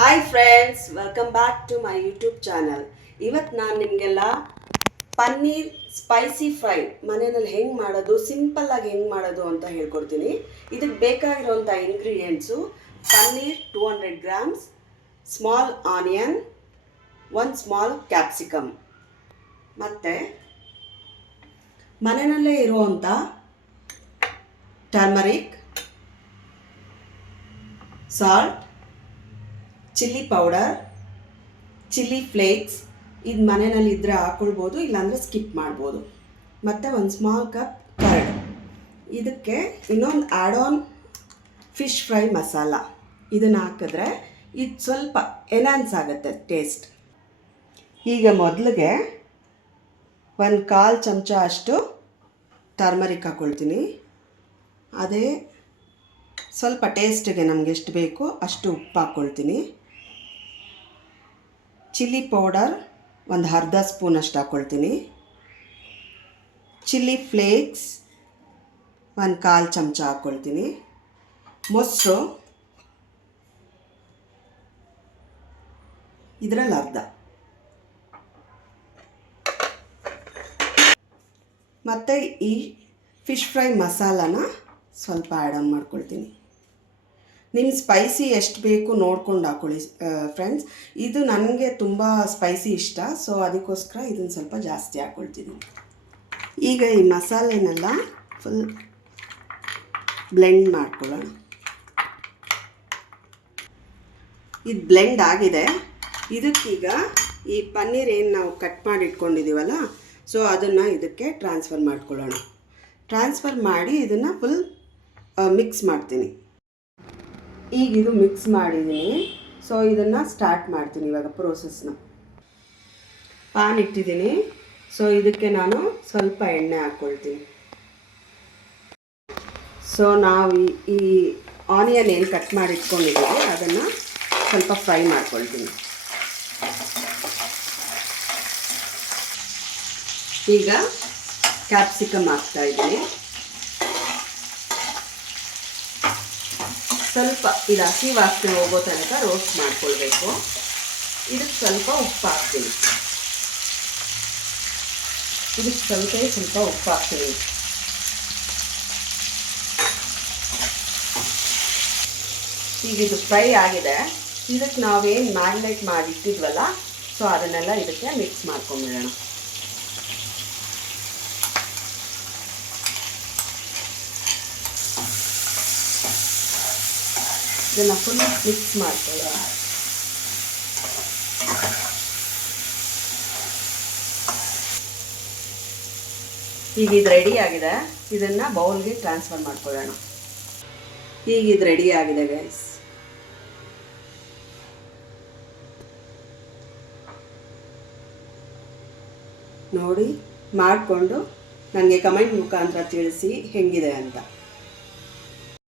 Hi friends, welcome back to my YouTube channel. ಇವತ್ತು ನಾನು ನಿಮಗೆಲ್ಲ ಪನ್ನೀರ್ ಸ್ಪೈಸಿ ಫ್ರೈ ಮನೆಯಲ್ಲಿ ಹೆಂಗೆ ಮಾಡೋದು, ಸಿಂಪಲ್ಲಾಗಿ ಹೆಂಗೆ ಮಾಡೋದು ಅಂತ ಹೇಳ್ಕೊಡ್ತೀನಿ. ಇದಕ್ಕೆ ಬೇಕಾಗಿರುವಂಥ ingredients: paneer 200 grams, small onion, 1 small capsicum, ಮತ್ತು ಮನೆಯಲ್ಲೇ ಇರುವಂಥ turmeric, salt, chilli powder, chilli flakes. ಇದು ಮನೆಯಲ್ಲಿ ಇದ್ದರೆ ಹಾಕ್ಕೊಳ್ಬೋದು, ಇಲ್ಲಾಂದರೆ ಸ್ಕಿಪ್ ಮಾಡ್ಬೋದು. ಮತ್ತು 1 ಸ್ಮಾಲ್ ಕಪ್ ಕರ್ಡ್. ಇದಕ್ಕೆ ಇನ್ನೊಂದು add on fish fry masala. ಇದನ್ನು ಹಾಕಿದ್ರೆ ಇದು ಸ್ವಲ್ಪ ಎನ್ಹಾನ್ಸ್ ಆಗುತ್ತೆ ಟೇಸ್ಟ್. ಈಗ ಮೊದಲಿಗೆ 1/4 ಚಮಚ ಅಷ್ಟು ಟರ್ಮರಿಕ್ ಹಾಕ್ಕೊಳ್ತೀನಿ. ಅದೇ ಸ್ವಲ್ಪ ಟೇಸ್ಟಿಗೆ ನಮಗೆ ಎಷ್ಟು ಬೇಕು ಅಷ್ಟು ಉಪ್ಪು ಹಾಕ್ಕೊಳ್ತೀನಿ. ಚಿಲ್ಲಿ ಪೌಡರ್ ಒಂದು ಅರ್ಧ ಸ್ಪೂನಷ್ಟು ಹಾಕ್ಕೊಳ್ತೀನಿ. ಚಿಲ್ಲಿ ಫ್ಲೇಕ್ಸ್ 1/4 ಚಮಚ ಹಾಕ್ಕೊಳ್ತೀನಿ. ಮೊಸರು ಇದರಲ್ಲಿ ಅರ್ಧ. ಮತ್ತು ಈ ಫಿಶ್ ಫ್ರೈ ಮಸಾಲಾನ ಸ್ವಲ್ಪ ಆ್ಯಡ್ ಆನ್ ಮಾಡ್ಕೊಳ್ತೀನಿ. ನಿಮ್ಮ ಸ್ಪೈಸಿ ಎಷ್ಟು ಬೇಕು ನೋಡ್ಕೊಂಡು ಹಾಕ್ಕೊಳ್ಳಿ ಫ್ರೆಂಡ್ಸ್. ಇದು ನನಗೆ ತುಂಬ ಸ್ಪೈಸಿ ಇಷ್ಟ, ಸೊ ಅದಕ್ಕೋಸ್ಕರ ಇದನ್ನು ಸ್ವಲ್ಪ ಜಾಸ್ತಿ ಹಾಕ್ಕೊಳ್ತಿದ್ದೀನಿ. ಈಗ ಈ ಮಸಾಲೆನೆಲ್ಲ ಫುಲ್ ಬ್ಲೆಂಡ್ ಮಾಡ್ಕೊಳ್ಳೋಣ. ಇದು ಬ್ಲೆಂಡ್ ಆಗಿದೆ. ಇದಕ್ಕೀಗ ಈ ಪನ್ನೀರ್ ಏನು ನಾವು ಕಟ್ ಮಾಡಿ ಇಟ್ಕೊಂಡಿದ್ದೀವಲ್ಲ, ಸೊ ಅದನ್ನು ಇದಕ್ಕೆ ಟ್ರಾನ್ಸ್ಫರ್ ಮಾಡ್ಕೊಳ್ಳೋಣ. ಟ್ರಾನ್ಸ್ಫರ್ ಮಾಡಿ ಇದನ್ನು ಫುಲ್ ಮಿಕ್ಸ್ ಮಾಡ್ತೀನಿ. ಈಗ ಇದು ಮಿಕ್ಸ್ ಮಾಡಿದ್ದೀನಿ. ಸೊ ಇದನ್ನು ಸ್ಟಾರ್ಟ್ ಮಾಡ್ತೀನಿ ಇವಾಗ ಪ್ರೋಸೆಸ್ನ. ಪಾನ್ ಇಟ್ಟಿದ್ದೀನಿ. ಸೊ ಇದಕ್ಕೆ ನಾನು ಸ್ವಲ್ಪ ಎಣ್ಣೆ ಹಾಕ್ಕೊಳ್ತೀನಿ. ಸೊ ನಾವು ಈ ಆನಿಯನ್ ಏನು ಕಟ್ ಮಾಡಿ ಇಟ್ಕೊಂಡಿದ್ದೀವಿ ಅದನ್ನು ಸ್ವಲ್ಪ ಫ್ರೈ ಮಾಡ್ಕೊಳ್ತೀನಿ. ಈಗ ಕ್ಯಾಪ್ಸಿಕಮ್ ಹಾಕ್ತಾಯಿದ್ದೀನಿ. ಸ್ವಲ್ಪ ಇದು ಹಸಿ ವಾಸನೆ ಹೋಗೋ ತನಕ ರೋಸ್ಟ್ ಮಾಡ್ಕೊಳ್ಬೇಕು. ಇದಕ್ಕೆ ಸ್ವಲ್ಪ ಉಪ್ಪು ಹಾಕ್ತೀನಿ. ಇದಕ್ಕೆ ಸ್ವಲ್ಪ ಉಪ್ಪು ಹಾಕ್ತೀನಿ. ಈಗ ಇದು ಫ್ರೈ ಆಗಿದೆ. ಇದಕ್ಕೆ ನಾವೇನು ಮ್ಯಾರಿನೇಟ್ ಮಾಡಿ ಇಟ್ಟಿದ್ವಲ್ಲ, ಸೊ ಅದನ್ನೆಲ್ಲ ಇದಕ್ಕೆ ಮಿಕ್ಸ್ ಮಾಡ್ಕೊಂಬಿಡೋಣ. ಇದನ್ನು ಫುಲ್ ಮಿಕ್ಸ್ ಮಾಡ್ಕೊಳ್ಳೋಣ. ಈಗ ಇದು ರೆಡಿ ಆಗಿದೆ. ಇದನ್ನು ಬೌಲ್ಗೆ ಟ್ರಾನ್ಸ್ಫರ್ ಮಾಡ್ಕೊಳ್ಳೋಣ. ಈಗ ಇದು ರೆಡಿ ಆಗಿದೆ ಗೈಸ್. ನೋಡಿ ಮಾಡಿಕೊಂಡು ನನಗೆ ಕಮೆಂಟ್ ಮುಖಾಂತರ ತಿಳಿಸಿ ಹೆಂಗಿದೆ ಅಂತ.